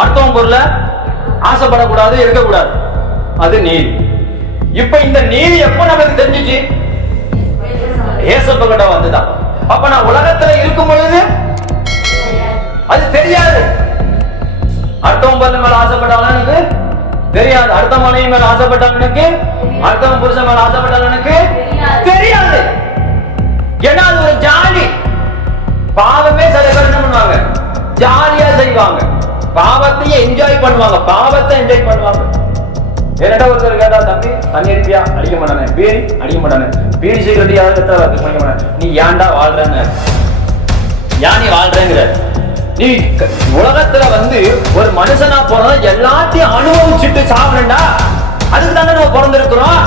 அடுத்தவன் பொருளை ஆசைப்படக்கூடாது இருக்கக்கூடாது. அது நீதி. இப்ப இந்த நீதி எப்ப நமக்கு தெரிஞ்சுச்சு? ஏசப்ப கிட்ட வந்துதான். அப்ப நான் உலகத்துல இருக்கும் பொழுது அது தெரியாது. அடுத்தவன் பொருள் மேல ஆசைப்பட்டவனுக்கு தெரியாது. அடுத்த மனைவி மேல ஆசைப்பட்டவனுக்கு அடுத்தவன் புருஷன் மேல ஆசைப்பட்டவனுக்கு தெரியாது. ஏன்னா அது ஒரு ஜாலி பாவமே சில பேர் என்ன பண்ணுவாங்க? ஜாலியா செய்வாங்க. பாவத்தையே என்ஜாய் பண்ணுவாங்க. பாவத்தை என்ஜாய் பண்ணுவாங்க. என்னடா ஒருத்தர் கேட்டா தம்பி தண்ணி அடிப்பியா? அடிக்க மாட்டானே. பீடி அடிக்க மாட்டானே. பீடி சிகரெட் யாரும் எத்தனை பண்ணிக்க மாட்டானே நீ ஏன்டா வாழ்றன்னு? ஏன் நீ வாழ்றேங்கிற? நீ உலகத்துல வந்து ஒரு மனுஷனா பிறந்தா எல்லாத்தையும் அனுபவிச்சுட்டு சாப்பிடண்டா அதுக்கு தானே நம்ம பிறந்திருக்கிறோம்.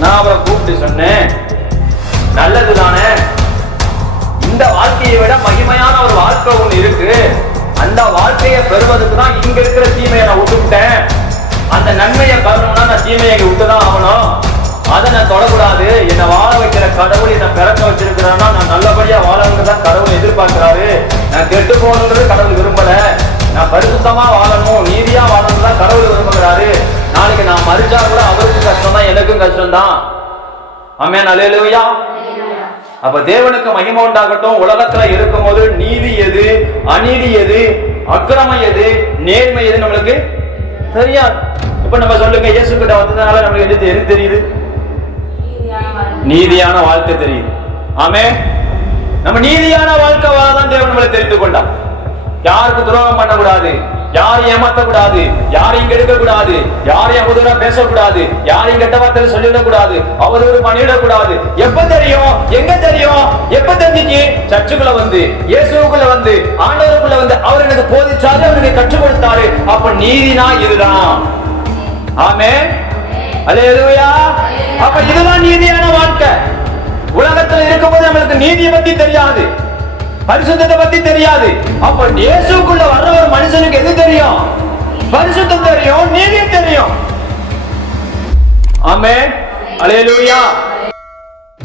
நான் அவரை கூப்பிட்டு சொன்னேன். நல்லது தானே இந்த வாழ்க்கையை விட மகிமையான ஒரு வாழ்க்கை ஒண்ணு இருக்கு. பெறுவதற்கு தான் இங்க இருக்கிற தீமையை நான் விட்டுவிட்டேன். அந்த நன்மையை பெறணும்னா நான் தீமையை இங்க விட்டுதான் ஆகணும். அதை நான் தொடக்கூடாது. என்னை வாழ வைக்கிற கடவுள் என்னை பிறக்க வச்சிருக்கிறான்னா நான் நல்லபடியா வாழணுங்கிறது தான் கடவுள் எதிர்பார்க்கிறாரு. நான் கெட்டு போகணுங்கிறது கடவுள் விரும்பல. நான் பரிசுத்தமா வாழணும் நீதியா வாழணும் தான் கடவுள் விரும்புகிறாரு. நாளைக்கு நான் மறிச்சா கூட அவருக்கும் கஷ்டம் தான் எனக்கும் கஷ்டம் தான் அம்மே நல்லா அப்ப தேவனுக்கு மகிமை உண்டாகட்டும். உலகத்துல இருக்கும்போது நீதி எது? அநீதி எது? அக்கிரமம் எது நேர்மை எது நம்மளுக்கு தெரியாது. இப்ப நம்ம சொல்லுங்க இயேசு கிட்ட வந்ததுனால நம்மளுக்கு எது எது தெரியுது. நீதியான வாழ்க்கை தெரியுது. ஆமே நம்ம நீதியான வாழ்க்கை வாழதான் தேவன் நம்மளை தெரிந்து கொண்டார். யாருக்கு துரோகம் பண்ணக்கூடாது. யாரையும் ஏமாத்தக்கூடாது யாரையும் கெடுக்க கூடாது யாரையும் அவதூறா பேசக்கூடாது யாரையும் கெட்ட வார்த்தையில சொல்லிடக்கூடாது அவதூறு பண்ணிடக்கூடாது. எப்ப தெரியும்? எங்க தெரியும்? எப்ப தெரிஞ்சிச்சு? சர்ச்சுக்குள்ள வந்து இயேசுக்குள்ள வந்து ஆண்டவருக்குள்ள வந்து அவர் எனக்கு போதிச்சாரு அவருக்கு கற்றுக் கொடுத்தாரு அப்ப நீதினா இதுதான். ஆமே அல்லேலூயா. அப்ப இதுதான் நீதியான வாழ்க்கை. உலகத்துல இருக்கும்போது நம்மளுக்கு நீதியை பத்தி தெரியாது. பரிசுத்தத்தை பத்தி தெரியாது. அப்ப இயேசுக்குள்ள வர்ற ஒரு மனுஷனுக்கு பரிசுத்தம் தெரியும் நீதி தெரியும். ஆமே அல்லேலூயா